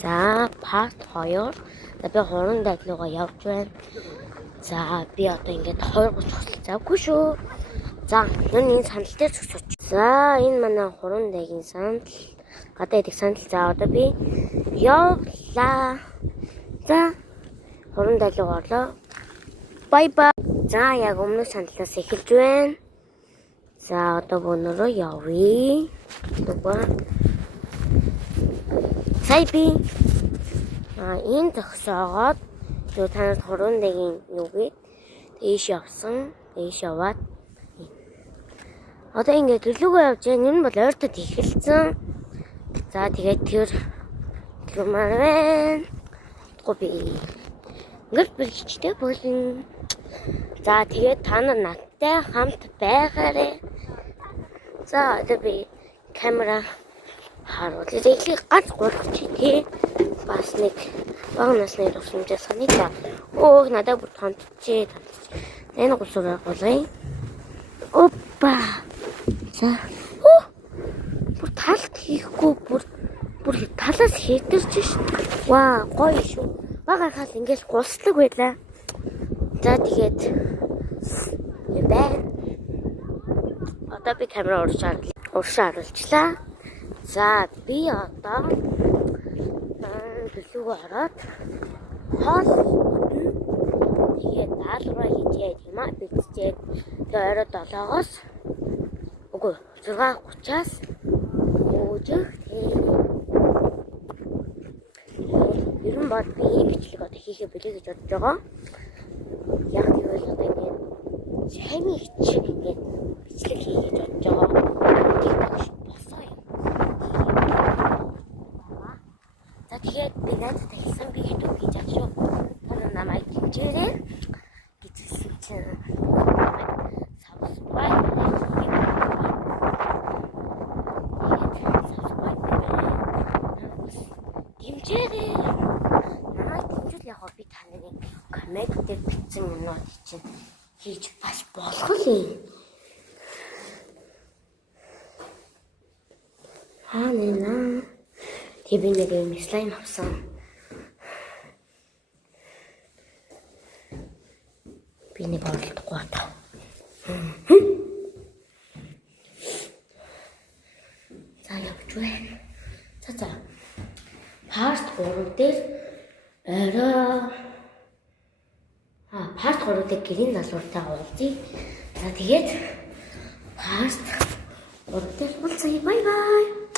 За, part 2. За, би хуран дайдлуугаа явж байна. За, би одоо ингээд 2 зогсол завгүй шүү. За, энэ сандал дээр зогсооч. За, энэ манай хуран дайгийн сандал. Гадаа идэх сандал. За, одоо би явлаа. За, хуран дайлуу орлоо. Бай бай. За, яг өмнөх сандалаас эхэлж байна. За, одоо бөөнөрөө явъя. Тэгвэл сая би энэ зогсоогоод танад хуран дайгийн юуг ийш явсан. Ийш яваад одоо ингээд гэрлүүгөө явж байгаа. Энэ бол ойртод эхэлсэн. За тэгээд тэр lumаар байна. Гоби. Ингээд бэлчтэй болон. За тэгээд та нар надтай хамт байгаарай. За одоо би камера харуул. Эхлээд ганц гурвч тий. Бас нэг бага насны төвшмжээ санийта. Оо надад бүр томчээ. Энэ гусураа голой. Опа. За. Бүр талт хийхгүй бүр талаас хэтэрч ш. Ваа, гоё шүү. Бага хал ингээл гуслаг байлаа. За тэгээд байна. Одоо би камера уршааруулчлаа. За би одоо төлөвөө ороод хоол тэгээд даалгавар хийгээд юм аа бичээд тэгээд орой 7-оос үгүй 6:30-аас өжих тий. Ерөн бод би бичлэг одоо хийхээ бэлээ гэж бодож байгаа. Яг тэгвэл одоо ингээд сайн хичээг ингээд бичлэг хийх гэж бодож байгаа. Тэгээд би надад хэлсэн би YouTube хийж байгаа шүү. Та намайг хэмжээрэй гэж хэлсэн чинь subscribe хэмжээрэй. Намайг хэмжүүл яг би таныг коммент дээр бичсэн юмнууд чинь хийж бас болох юм. Ханаа би нэг юм слайм авсан. Би нэг орлохгүй байна. За явж байна. За. Part 3 дээр part 3 дээр гэрийн залууртай уулзъя. За тэгээд part 3 дээр уулзъя. Бай бай.